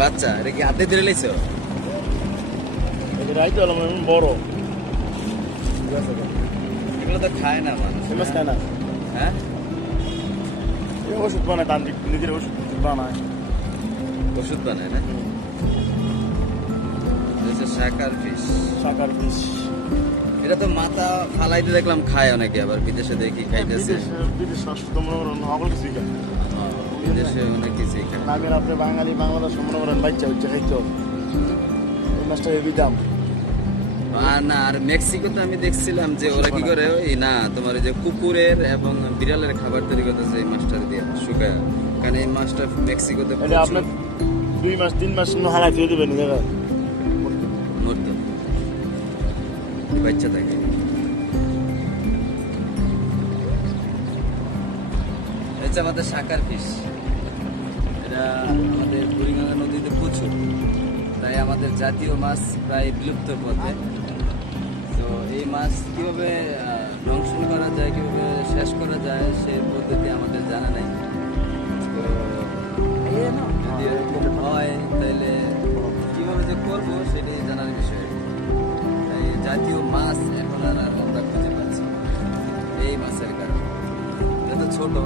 বাচ্চা এটা কি হাতে ধরে লাইছো? বড় এগুলো তো খায় না মানুষ। ফেমাস খায় না। হ্যাঁ, ওষুধ বানায়, তান্ত্রিক নিজের ওষুধ বানায়। ওষুধ বানায় না? শাকার ফিশ। শাকার ফিশ। এটা তো মাথা ফালাইতে দেখলাম খায় অনেকে, আবার বিদেশে দেখি খাইতেছে। বিদেশ রাষ্ট্র মনে করেন সকল কিছুই খায়। বিদেশে অনেক কিছুই খায়। নামের আপনি বাঙালি বাংলাদেশ মনে করেন বাচ্চা হচ্ছে খাইতো। এই মাছটা হেভি দাম। আর না, আর মেক্সিকোতে আমি দেখছিলাম যে ওরা কি করে, ওই না তোমার ওই যে কুকুরের এবং বিড়ালের খাবার তৈরি করতেছে এই মাছটা দিয়ে শুকায়। কারণ এই মাছটা মেক্সিকোতে এটা আপনার 2 মাস 3 মাস হালাই দিয়ে দেবেন এই জায়গায় মরতো বাচ্চা থাকে। এটা আমাদের শাকার ফিশ। এটা আমাদের বুড়িগঙ্গা নদীতে প্রচুর, তাই আমাদের জাতীয় মাছ প্রায় বিলুপ্ত পথে। তো এই মাছ কীভাবে দংশন করা যায়, কীভাবে শেষ করা যায় সে পদ্ধতি আমাদের জানা নাই। তো যদি এরকম হয় তাহলে কীভাবে যে করবো সেটাই জানার বিষয়। তাই জাতীয় মাছ এখন আর আমরা খুঁজে পাচ্ছি এই মাছের কারণে। এটা তো ছোটো,